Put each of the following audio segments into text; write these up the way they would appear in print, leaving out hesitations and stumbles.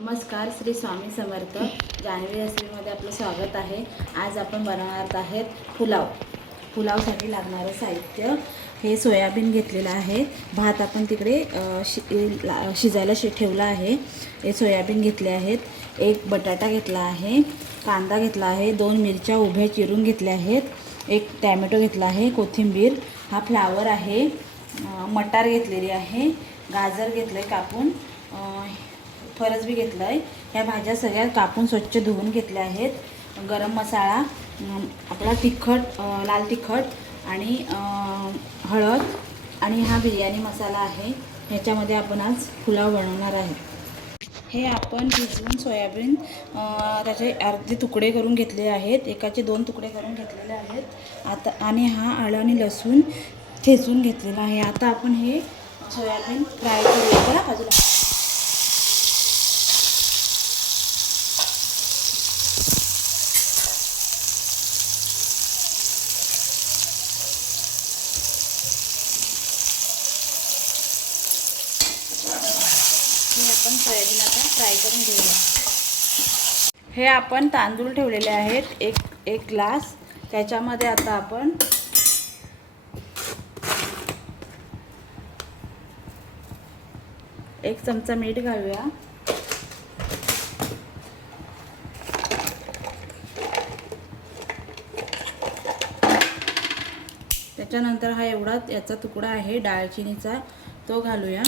नमस्कार, श्री स्वामी समर्थ. जान्हवी रेसिपीमध्ये आपलं स्वागत आहे. आज आपण बनवणार आहेत पुलावसाठी लागणारं साहित्य. हे सोयाबीन घेतलेलं आहे. भात आपण तिकडे शिजायला ठेवला आहे. हे सोयाबीन घेतले आहेत. एक बटाटा घेतला आहे, कांदा घेतला आहे, 2 मिरच्या उभ्या चिरून घेतल्या आहेत, एक टॅमॅटो घेतला आहे, कोथिंबीर, हा फ्लावर आहे, मटार घेतलेली आहे, गाजर घेतलं कापून, फरसबी घेतलं आहे. ह्या भाज्या सगळ्या कापून स्वच्छ धुवून घेतल्या आहेत. गरम मसाला, आपला तिखट, लाल तिखट आणि हळद आणि हा बिर्याणी मसाला आहे. ह्याच्यामध्ये आपण आज पुलाव बनवणार आहे. हे आपण भिजवून सोयाबीन त्याचे अर्धे तुकडे करून घेतले आहेत. एकाचे 2 तुकडे करून घेतलेले आहेत. आता आणि हा आलं आणि लसूण ठेचून घेतलेला आहे. आता आपण हे सोयाबीन फ्राय करूया. बघा बाजूला. आपण सोयाबीन आता फ्राय करून घेऊया. हे आपण तांदूळ ठेवलेले आहेत एक ग्लास. त्याच्यामध्ये आता आपण एक चमचा मीठ घालूया. त्याच्यानंतर हा एवढा याचा तुकडा आहे दालचिनीचा, तो घालूया.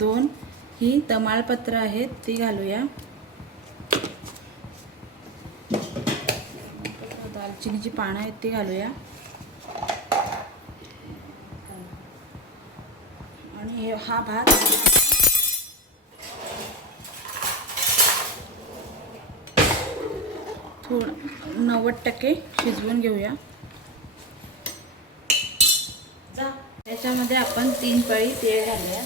दोन ही तमालपत्र आहेत, ती घालूया. दालचिनीची पानं आहेत, ती घालूया. आणि हा भात थोडं 90% शिजवून घेऊया. त्याच्यामध्ये आपण 3 पळी तेल घालूया.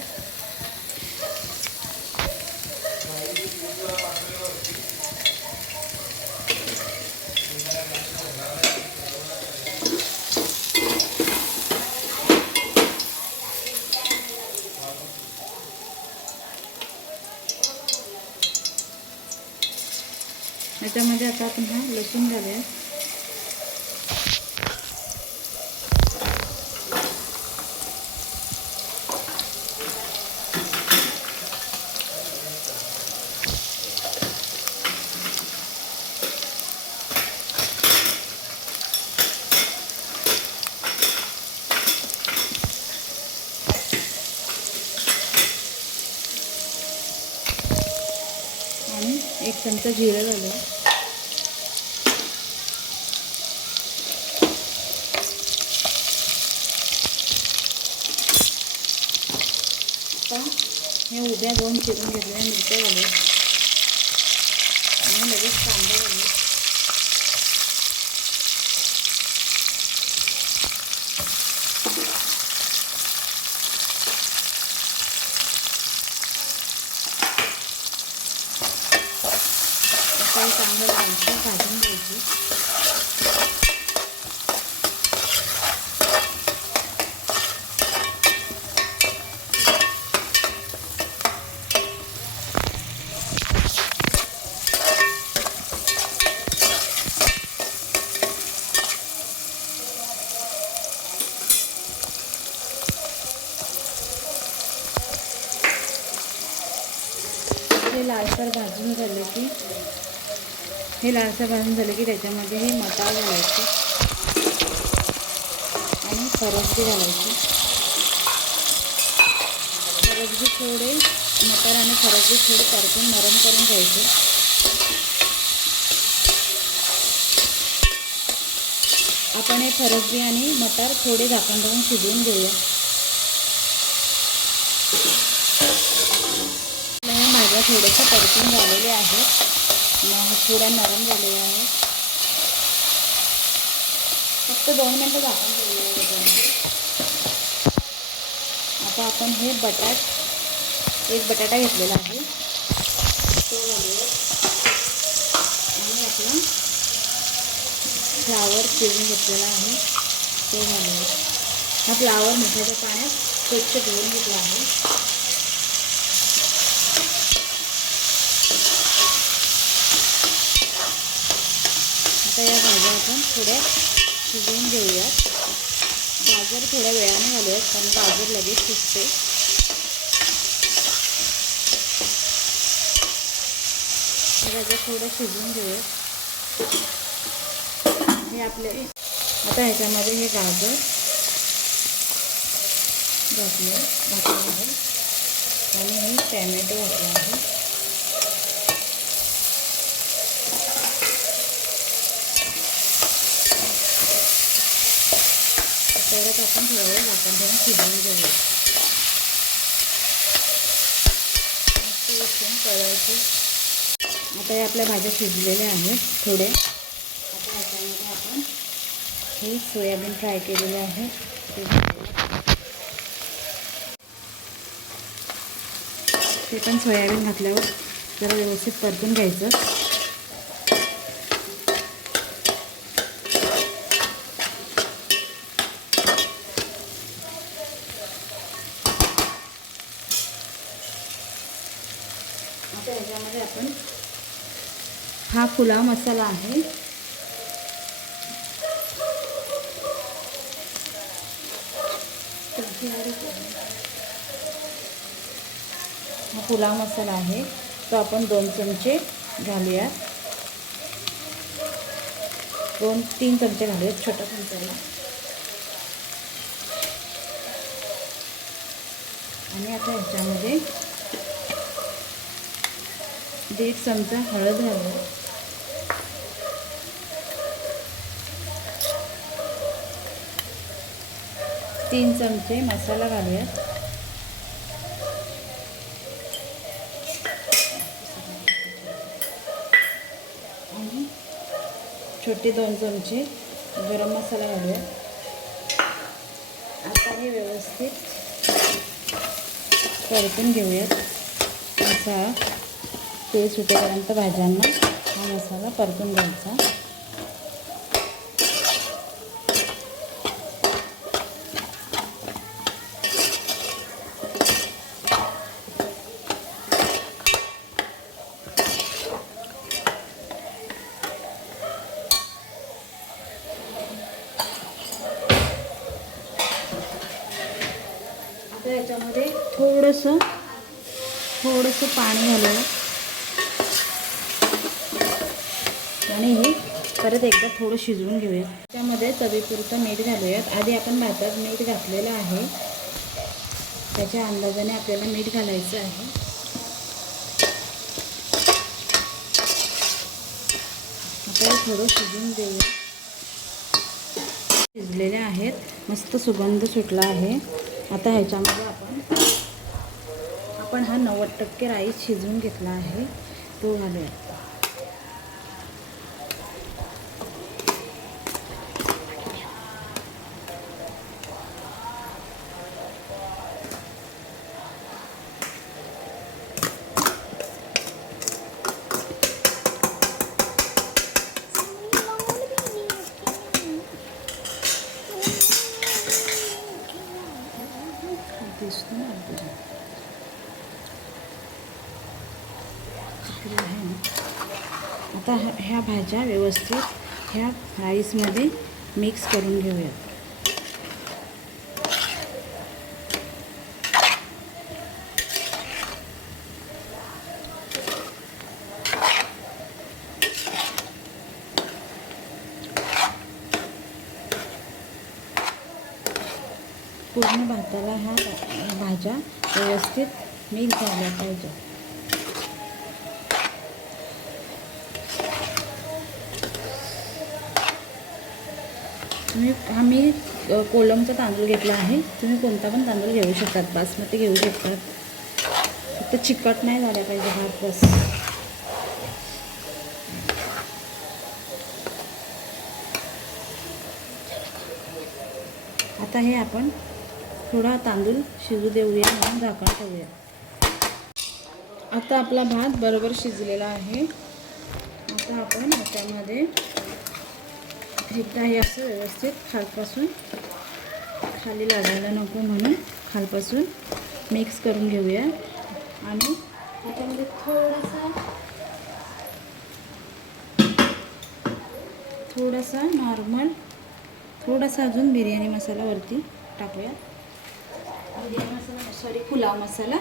त्याच्यामध्ये आता आपण हा लसूण घालूया. आणि 1 चमचा जिरं घालूया. हे उभ्या 2 चिरून घेतलेल्या मिरच्या घालूया आणि लगेच कांदा घालूया. आता चांगलं भाजून घ्यायची. हे लालसर भाजून झाले की त्याच्यामध्ये हे मटार घालायचे आणि फरसबी घालायची. मटार आणि फरसबी थोडे परतून नरम करून घ्यायचे. आपण हे फरसबी आणि मटार थोडे झाकण लावून शिजवून घेऊया. भाज्या थोड्याशा परतून झालेले आहेत, थोड्या नरम झालेल्या आहेत. फक्त 2 मिनटं झाकण ठेवूया. आता आपण हे एक बटाटा घेतलेला आहे, तो घालूया. आणि आपला फ्लावर चिरून घेतलेला आहे, तो घालूया. हा फ्लावर मिठाच्या पाण्यात स्वच्छ धुवून घेतला आहे. आता या भाज्या आपण थोड्या शिजवून घेऊयात. गाजर थोड्या वेळाने घालूयात कारण गाजर लगेच शिजते. गाजर थोडं शिजवून घेऊयात. हे आपले आता ह्याच्यामध्ये हे गाजर घातलं आहे आणि हे टॅमॅटो घातला आहे. परत आपण थोडा वेळ झाकण ठेवून शिजवून घेऊया. करायचे. आता या आपल्या भाज्या शिजलेल्या आहेत थोडे. आता ह्याच्यामध्ये आपण हे सोयाबीन फ्राय केलेले आहे ते पण सोयाबीन घातल्यावर जरा व्यवस्थित परतून घ्यायचं. आता ह्याच्यामध्ये आपण हा पुलाव मसाला आहे. हा पुलाव मसाला आहे तो आपण 2 चमचे घालूयात. 2-3 चमचे घालूयात छोटा चमचाला. आणि आता ह्याच्यामध्ये 1.5 चमचा हळद घालूया. 3 चमचे मसाला घालूयात. आणि छोटे 2 चमचे गरम मसाला घालूयात. आता हे व्यवस्थित परतून घेऊयात. मसाला तेल सुटेपर्यंत भाज्यांना हा मसाला परतून घ्यायचा. आता याच्यामध्ये थोडंसं पाणी घालूया आणि हे परत एकदा थोडं शिजवून घेऊया. त्यामध्ये चवीपुरतं मीठ घालूयात. आधी आपण भातात मीठ घातलेलं आहे त्याच्या अंदाजाने आपल्याला मीठ घालायचं आहे. आता थोडं शिजवून देऊया. शिजलेले आहेत, मस्त सुगंध सुटला आहे. आता ह्याच्यामध्ये आपण हा 90% राईस शिजवून घेतला आहे तो घालूया. आता ह्या भाज्या व्यवस्थित ह्या राईसमध्ये मिक्स करून घेऊयात. पूर्ण भाताला ह्या भाज्या व्यवस्थित मिक्स झाल्या पाहिजे. आम्ही कोलमचा तांदूळ घेतला आहे. तुम्ही कोणता पण तांदूळ घेऊ शकतात, बासमती घेऊ शकतात. फक्त चिकट नाही झाला पाहिजे भात बस. आता हे आपण थोडा तांदूळ शिजू देऊया म्हणून झाकण ठेवूया. आता आपला भात बरोबर शिजलेला आहे. आता आपण ह्याच्यामध्ये एकदा हे असं व्यवस्थित खालपासून खाली लागायला नको म्हणून खालपासून मिक्स करून घेऊया. आणि त्याच्यामध्ये थोडासा नॉर्मल थोडासा अजून बिर्याणी मसाला वरती टाकूया. बिर्याणी मसाला सॉरी पुलाव मसाला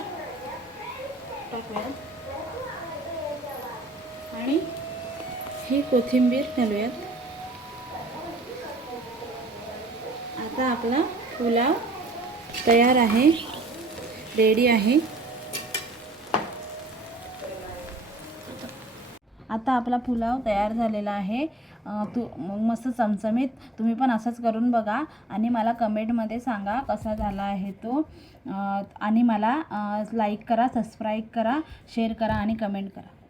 टाकूया. आणि ही कोथिंबीर घालूयात. आता आपला पुलाव तयार आहे, रेडी आहे. आता आपला पुलाव तयार झालेला आहे. मस्त चमचमीत. तुम्ही पण असंच करून बघा आणि मला कमेंटमध्ये सांगा कसा झाला आहे तो. आणि मला लाईक करा, सबस्क्राईब करा, शेअर करा आणि कमेंट करा.